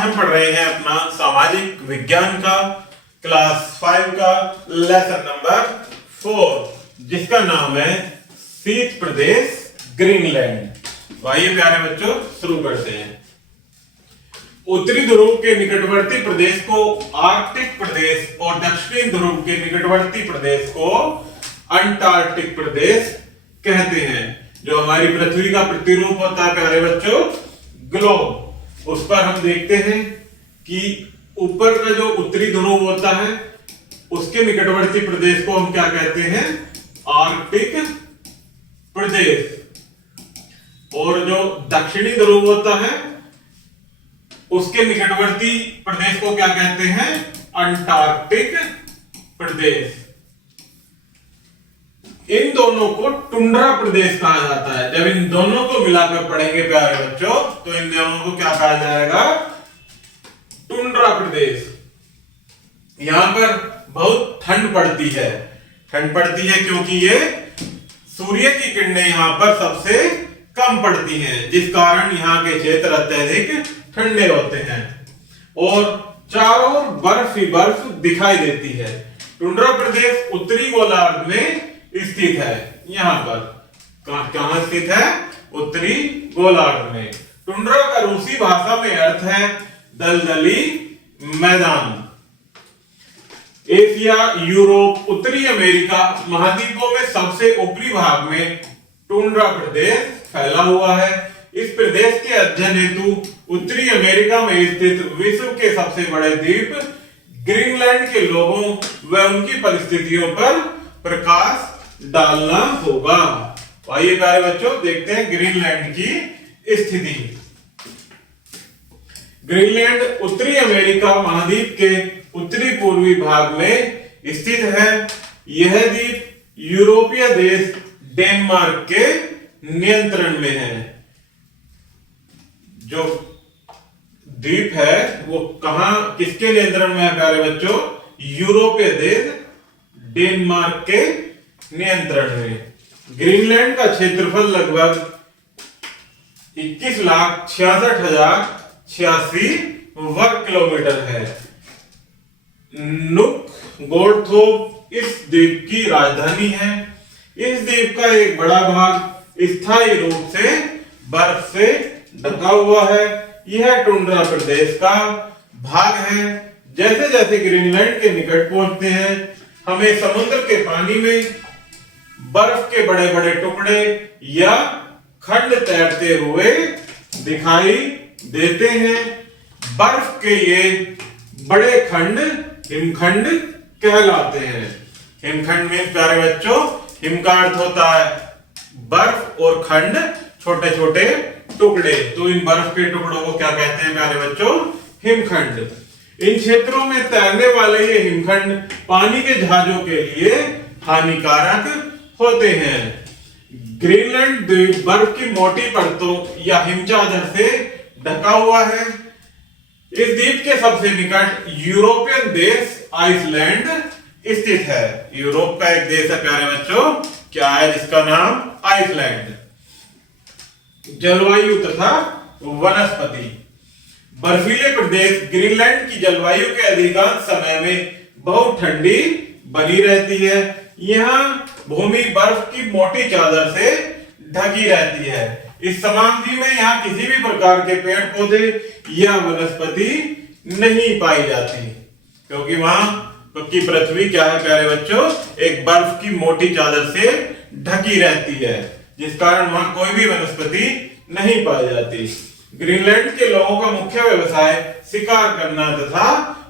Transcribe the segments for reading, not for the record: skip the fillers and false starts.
हम पढ़ रहे हैं अपना सामाजिक विज्ञान का क्लास 5 का लेसन नंबर 4 जिसका नाम है शीत प्रदेश ग्रीनलैंड। तो आइए प्यारे बच्चों शुरू करते हैं। उत्तरी ध्रुव के निकटवर्ती प्रदेश को आर्कटिक प्रदेश और दक्षिणी ध्रुव के निकटवर्ती प्रदेश को अंटार्कटिक प्रदेश कहते हैं। जो हमारी पृथ्वी का प्रतिरूप होता है प्यारे बच्चों ग्लोब, उस पर हम देखते हैं कि ऊपर का जो उत्तरी ध्रुव होता है उसके निकटवर्ती प्रदेश को हम क्या कहते हैं, आर्कटिक प्रदेश, और जो दक्षिणी ध्रुव होता है उसके निकटवर्ती प्रदेश को क्या कहते हैं, अंटार्कटिक प्रदेश। इन दोनों को टुंड्रा प्रदेश कहा जाता है। जब इन दोनों को मिलाकर पढ़ेंगे प्यारे बच्चों तो इन दोनों को क्या कहा जाएगा, टुंड्रा प्रदेश। यहां पर बहुत ठंड पड़ती है। ठंड पड़ती है क्योंकि ये सूर्य की किरणें यहां पर सबसे कम पड़ती हैं, जिस कारण यहां के क्षेत्र अत्यधिक ठंडे होते हैं और चारों ओर बर्फ ही बर्फ दिखाई देती है। टुंड्रा प्रदेश उत्तरी गोलार्ध में स्थित है। यहां पर कहां स्थित है, उत्तरी गोलार्ध में। टुंड्रा का रूसी भाषा में अर्थ है दलदली मैदान। एशिया, यूरोप, उत्तरी अमेरिका महाद्वीपों में सबसे ऊपरी भाग में टुंड्रा प्रदेश फैला हुआ है। इस प्रदेश के अध्ययन हेतु उत्तरी अमेरिका में स्थित विश्व के सबसे बड़े द्वीप ग्रीनलैंड के लोगों व उनकी परिस्थितियों पर प्रकाश डालना होगा। तो आइए प्यारे बच्चों देखते हैं ग्रीनलैंड की स्थिति। ग्रीनलैंड उत्तरी अमेरिका महाद्वीप के उत्तरी पूर्वी भाग में स्थित है। यह द्वीप यूरोपीय देश डेनमार्क के नियंत्रण में है। जो द्वीप है वो कहां किसके नियंत्रण में है प्यारे बच्चों, यूरोपीय देश डेनमार्क के नियंत्रण में। ग्रीनलैंड का क्षेत्रफल लगभग 21,66,086 वर्ग किलोमीटर है। नुक गोर्थोप इस द्वीप की राजधानी है। इस द्वीप का एक बड़ा भाग स्थायी रूप से बर्फ से ढका हुआ है। यह टुंड्रा प्रदेश का भाग है। जैसे जैसे ग्रीनलैंड के निकट पहुंचते हैं हमें समुद्र के पानी में बर्फ के बड़े बड़े टुकड़े या खंड तैरते हुए दिखाई देते हैं। बर्फ के ये बड़े खंड हिमखंड कहलाते हैं। हिमखंड में प्यारे बच्चों हिम का अर्थ होता है बर्फ और खंड छोटे छोटे टुकड़े। तो इन बर्फ के टुकड़ों को क्या कहते हैं प्यारे बच्चों, हिमखंड। इन क्षेत्रों में तैरने वाले ये हिमखंड पानी के जहाजों के लिए हानिकारक होते हैं। ग्रीनलैंड द्वीप बर्फ की मोटी परतों या हिमचादर से ढका हुआ है। इस द्वीप के सबसे निकट यूरोपियन देश आइसलैंड स्थित है। यूरोप का एक देश है प्यारे बच्चों, क्या है जिसका नाम आइसलैंड। जलवायु तथा वनस्पति। बर्फीले प्रदेश ग्रीनलैंड की जलवायु के अधिकांश समय में बहुत ठंडी बनी रहती है। यहाँ भूमि बर्फ की मोटी चादर से ढकी रहती है। इस समाप्ति में यहाँ किसी भी प्रकार के पेड़ पौधे या वनस्पति नहीं पाई जाती, क्योंकि वहां की पृथ्वी क्या है प्यारे बच्चों, एक बर्फ की मोटी चादर से ढकी रहती है, जिस कारण वहां कोई भी वनस्पति नहीं पाई जाती। ग्रीनलैंड के लोगों का मुख्य व्यवसाय शिकार करना तथा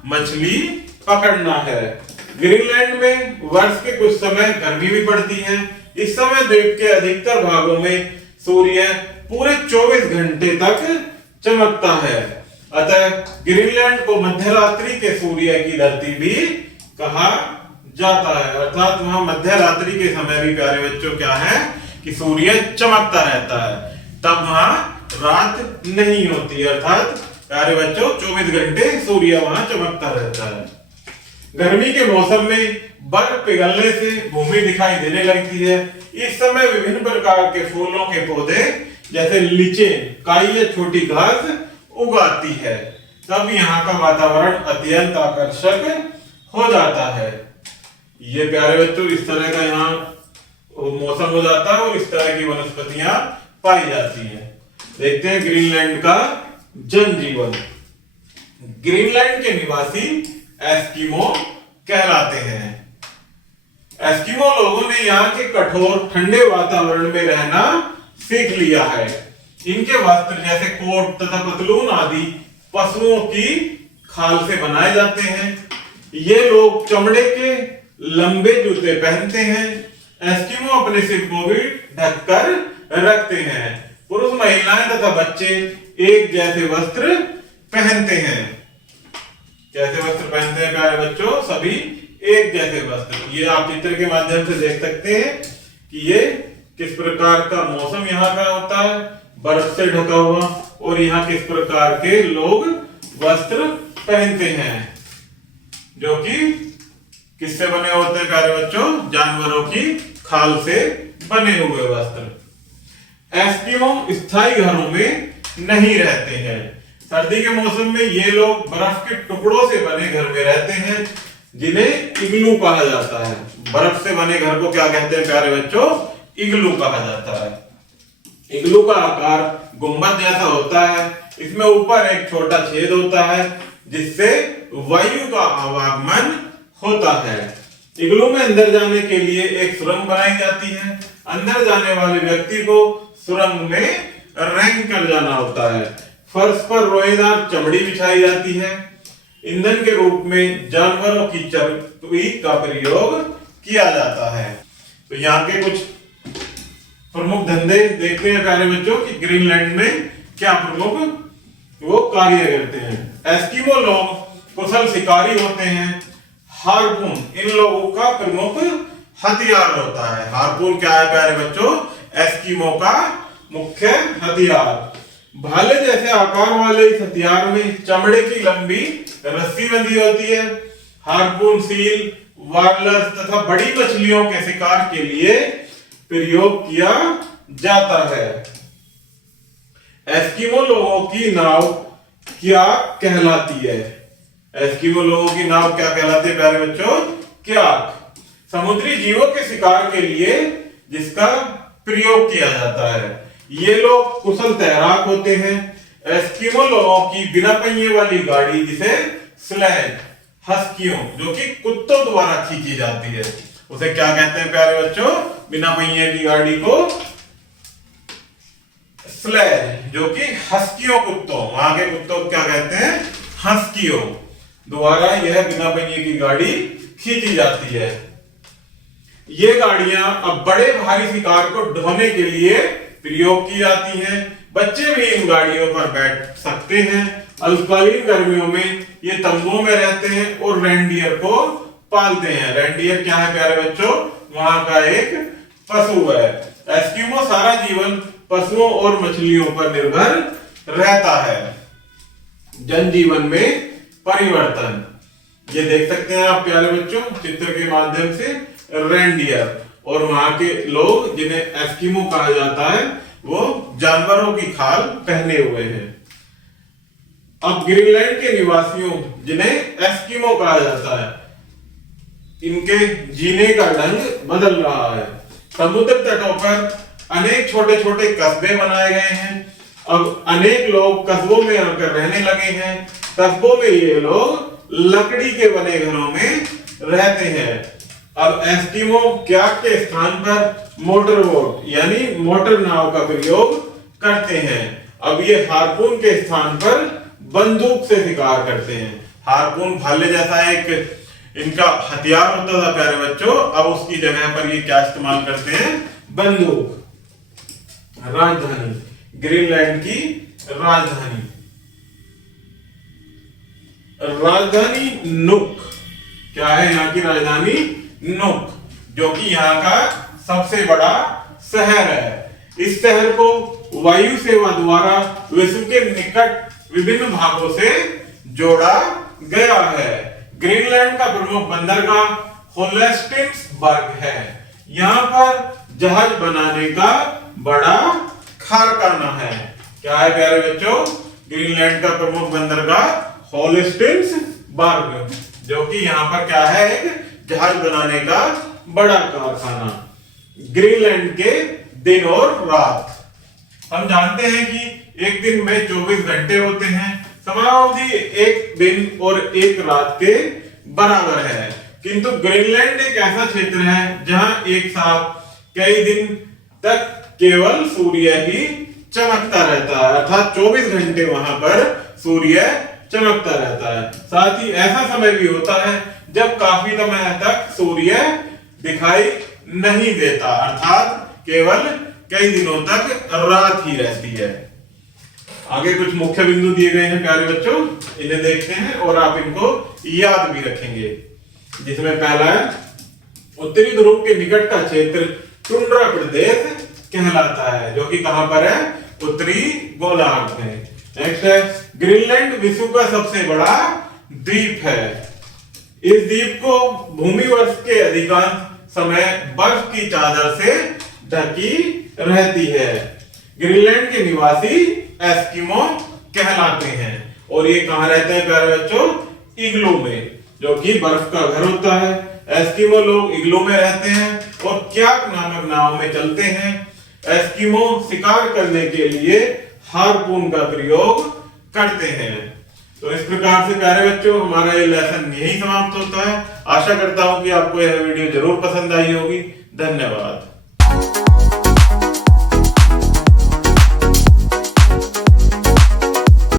मछली पकड़ना है। ग्रीनलैंड में वर्ष के कुछ समय गर्मी भी पड़ती है। इस समय द्वीप के अधिकतर भागों में सूर्य पूरे 24 घंटे तक चमकता है। अतः ग्रीनलैंड को मध्यरात्रि के सूर्य की धरती भी कहा जाता है। अर्थात वहां मध्यरात्रि के समय भी प्यारे बच्चों क्या है कि सूर्य चमकता रहता है, तब वहां रात नहीं होती। अर्थात प्यारे बच्चों 24 घंटे सूर्य वहां चमकता रहता है। गर्मी के मौसम में बर्फ पिघलने से भूमि दिखाई देने लगती है। इस समय विभिन्न प्रकार के फूलों के पौधे जैसे लीचे, काई या छोटी घास उगाती है तब यहाँ का वातावरण अत्यंत आकर्षक हो जाता है। ये प्यारे बच्चों इस तरह का यहाँ मौसम हो जाता है और इस तरह की वनस्पतियां पाई जाती हैं। देखते हैं ग्रीनलैंड का जनजीवन। ग्रीनलैंड के निवासी एस्किमो कहलाते हैं। एस्किमो लोगों ने यहाँ के कठोर ठंडे वातावरण में रहना सीख लिया है। इनके वस्त्र जैसे कोट तथा पतलून आदि पशुओं की खाल से बनाए जाते हैं। ये लोग चमड़े के लंबे जूते पहनते हैं। एस्किमो अपने सिर को भी ढककर रखते हैं। पुरुष महिलाएं तथा बच्चे एक जैसे वस्त्र पहनते हैं। कैसे वस्त्र पहनते हैं प्यारे बच्चों? सभी एक जैसे वस्त्र। ये आप चित्र के माध्यम से देख सकते हैं कि ये किस प्रकार का मौसम यहाँ का होता है, बर्फ से ढका हुआ, और यहाँ किस प्रकार के लोग वस्त्र पहनते हैं जो कि किससे बने होते हैं प्यारे बच्चों? जानवरों की खाल से बने हुए वस्त्र। एस्किमो स्थायी घरों में नहीं रहते हैं। सर्दी के मौसम में ये लोग बर्फ के टुकड़ों से बने घर में रहते हैं जिन्हें इग्लू कहा जाता है। बर्फ से बने घर को क्या कहते हैं प्यारे बच्चों? इग्लू कहा जाता है। इग्लू का आकार गुंबद जैसा होता है। इसमें ऊपर एक छोटा छेद होता है जिससे वायु का आवागमन होता है। इग्लू में अंदर जाने के लिए एक सुरंग बनाई जाती है। अंदर जाने वाले व्यक्ति को सुरंग में रेंग कर जाना होता है। फर्श पर रोएदार चमड़ी बिछाई जाती है। ईंधन के रूप में जानवरों की चर्बी का प्रयोग किया जाता है। तो यहाँ के कुछ प्रमुख धंधे देखते हैं प्यारे बच्चों कि ग्रीनलैंड में क्या प्रमुख वो कार्य करते हैं। एस्किमो लोग कुशल शिकारी होते हैं। हार्पून इन लोगों का प्रमुख हथियार होता है। हार्पून क्या है प्यारे बच्चों? एस्किमो का मुख्य हथियार। भाले जैसे आकार वाले इस हथियार में चमड़े की लंबी रस्सी बंधी होती है। हार्पून सील, वारलर्स तथा बड़ी मछलियों के शिकार के लिए प्रयोग किया जाता है। एस्किमो लोगों की नाव क्या कहलाती है? एस्किमो लोगों की नाव क्या कहलाती है प्यारे बच्चों? क्याक। समुद्री जीवों के शिकार के लिए जिसका प्रयोग किया जाता है। ये लोग कुशल तैराक होते हैं। एस्किमो लोगों की बिना पहिए वाली गाड़ी जिसे स्लेज, हस्कियों जो कि कुत्तों द्वारा खींची जाती है, उसे क्या कहते हैं प्यारे बच्चों? बिना पहिए की गाड़ी को स्लेज, जो कि हस्कियों कुत्तों, वहां के कुत्तों को क्या कहते हैं? हस्कियों द्वारा यह बिना पहिए की गाड़ी खींची जाती है। ये गाड़ियां अब बड़े भारी शिकार को ढोने के लिए प्रयोग की जाती हैं। बच्चे भी इन गाड़ियों पर बैठ सकते हैं। अल्पकालीन गर्मियों में ये तंबुओं में रहते हैं और रेंडियर को पालते हैं। रेंडियर क्या है प्यारे बच्चों? वहां का एक पशु है। एस्किमो सारा जीवन पशुओं और मछलियों पर निर्भर रहता है। जनजीवन में परिवर्तन ये देख सकते हैं आप प्यारे बच्चों चित्र के माध्यम से। रेंडियर और वहां के लोग जिन्हें एस्किमो कहा जाता है वो जानवरों की खाल पहने हुए हैं। अब ग्रीनलैंड के निवासियों जिन्हें एस्किमो कहा जाता है, इनके जीने का ढंग बदल रहा है। समुद्र तटों पर अनेक छोटे छोटे कस्बे बनाए गए हैं। अब अनेक लोग कस्बों में आकर रहने लगे हैं। कस्बों में ये लोग लकड़ी के बने घरों में रहते हैं। अब एस्किमो क्याक के स्थान पर मोटर बोट यानी मोटर नाव का प्रयोग करते हैं। अब ये हार्पून के स्थान पर बंदूक से शिकार करते हैं। हार्पून भाले जैसा एक इनका हथियार होता था प्यारे बच्चों, अब उसकी जगह पर ये क्या इस्तेमाल करते हैं? बंदूक। राजधानी ग्रीनलैंड की राजधानी नुक क्या है? यहाँ की राजधानी नुक, जो कि यहाँ का सबसे बड़ा शहर है। इस शहर को वायु सेवा द्वारा विश्व के निकट विभिन्न भागों से जोड़ा गया है। ग्रीनलैंड का प्रमुख बंदरगाह होल्स्टिन्सबर्ग है। यहाँ पर जहाज बनाने का बड़ा कारखाना है। क्या है प्यारे बच्चों? ग्रीनलैंड का प्रमुख बंदरगाह होल्स्टिन्सबर्ग, जो कि यहाँ पर क्या है, एक जहाज बनाने का बड़ा कारखाना। ग्रीनलैंड के दिन और रात। हम जानते हैं कि एक दिन में 24 घंटे होते हैं। समयावधि एक दिन और एक रात के बराबर है, किंतु ग्रीनलैंड एक ऐसा क्षेत्र है जहां एक साथ कई दिन तक केवल सूर्य ही चमकता रहता है, अर्थात 24 घंटे वहां पर सूर्य चमकता रहता है। साथ ही ऐसा समय भी होता है जब काफी समय तक सूर्य दिखाई नहीं देता, अर्थात केवल कई दिनों तक रात ही रहती है। आगे कुछ मुख्य बिंदु दिए गए हैं प्यारे बच्चों, इन्हें देखते हैं और आप इनको याद भी रखेंगे। जिसमें पहला है उत्तरी ध्रुव के निकट का क्षेत्र टुंड्रा प्रदेश कहलाता है, जो कि कहां पर है, उत्तरी गोलार्ध में। नेक्स्ट है ग्रीनलैंड विश्व का सबसे बड़ा द्वीप है। इस द्वीप को भूमि वर्ष के अधिकांश समय बर्फ की चादर से ढकी रहती है। ग्रीनलैंड के निवासी एस्किमो कहलाते हैं और ये कहां रहते हैं प्यारे बच्चों, इग्लू में, जो कि बर्फ का घर होता है। एस्किमो लोग इग्लू में रहते हैं और क्याक नामक नाव में चलते हैं। एस्किमो शिकार करने के लिए हार्पून का प्रयोग करते हैं। तो इस प्रकार से प्यारे बच्चों हमारा ये लेसन यही समाप्त होता है। आशा करता हूं कि आपको यह वीडियो जरूर पसंद आई होगी। धन्यवाद।